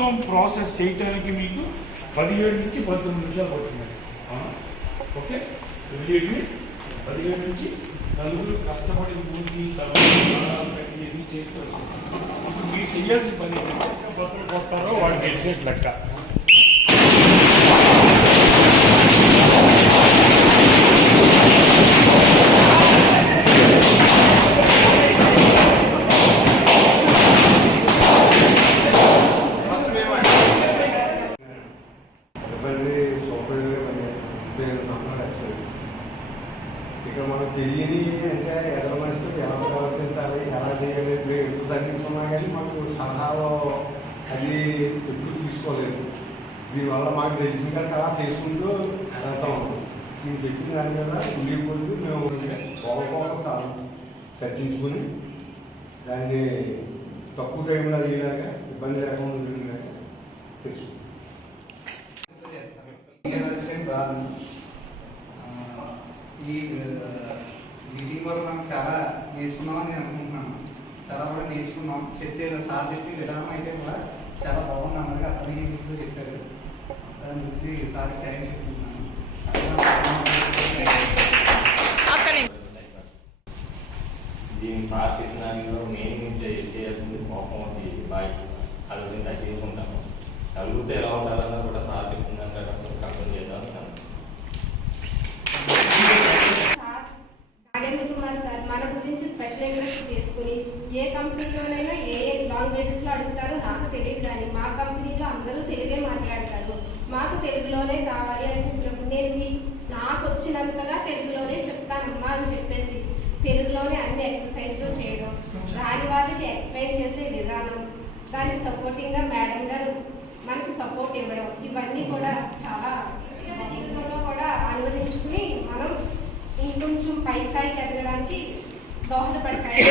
మొత్తం ప్రాసెస్ చేయడానికి మీకు 17 నుంచి 19 నిమిషాలు పడుతుంది. ఓకే, ఇమీడియట్లీ 17 నుంచి నలుగురు కష్టపడి పూర్తి ఇవన్నీ చేస్తారు. ఇప్పుడు మీరు చేయాల్సిన పని ఏంటంటే బతులు కొట్టారో వాడు గెలిచేట్ లెక్క. ఇక్కడ మనం తెలియని అంటే ఎదర మనిషితో ఎలా ప్రవర్తించాలి, ఎలా చేయాలి, ఇప్పుడు ఎంత సంఘిస్తున్నా కానీ మనకు సలహాలో అది ఎప్పుడు తీసుకోలేదు. దీనివల్ల మాకు తెలిసిన కంటే అలా చేసుకుంటూ వెళ్తా ఉంటాం. మేము చెప్పిన దాని కదా ఉండిపోతూ మేము ఒకసారి చర్చించుకొని దాన్ని తక్కువ టైంలో అయ్యేలాగా ఇబ్బంది లేకుండా ఉండేలాగా తెలుసుకుంటాం. ఈ మీటింగ్ వల్ల మనం చాలా నేర్చుకున్నామని నేను అనుకుంటున్నాను. చాలా కూడా నేర్చుకున్నాం. సార్ చెప్పే విధానం అయితే కూడా చాలా బాగుంది. అందరికీ అర్థమయ్యే చెప్పారు. దాని గురించి సార్ థ్యాంక్స్ చెప్తున్నాను. దీన్ని సార్ చెప్పిన దానిలో మెయిన్ చేయాల్సింది కోపం అది బాధ్యత. అది తగ్గించుకుంటాము. నలుగురితో ఎలా ఉండాలన్నా కూడా సార్ చెప్పిన దాంట్లో కంట్రోల్ చేద్దాం. మన గురించి స్పెషల్ ఇంట్రెస్ట్ తీసుకుని ఏ కంపెనీలోనైనా ఏ లాంగ్వేజెస్ లో అడుగుతారో నాకు తెలియదు, కానీ మా కంపెనీలో అందరూ తెలుగే మాట్లాడతారు. మాకు తెలుగులోనే కావాలి అని చెప్పినప్పుడు నేను నాకు వచ్చినంతగా తెలుగులోనే చెప్తానమ్మా అని చెప్పేసి తెలుగులోనే అన్ని ఎక్సర్సైజ్లు చేయడం, దాని వాళ్ళకి ఎక్స్ప్లెయిన్ చేసే విధానం, దానికి సపోర్టింగ్గా మేడం గారు మనకి సపోర్ట్ ఇవ్వడం, ఇవన్నీ కూడా చాలా జీవితంలో కూడా అనువదించుకుని మనం ఇంకొంచెం పై స్థాయికి ఎదగడానికి దోహదపడతాయి.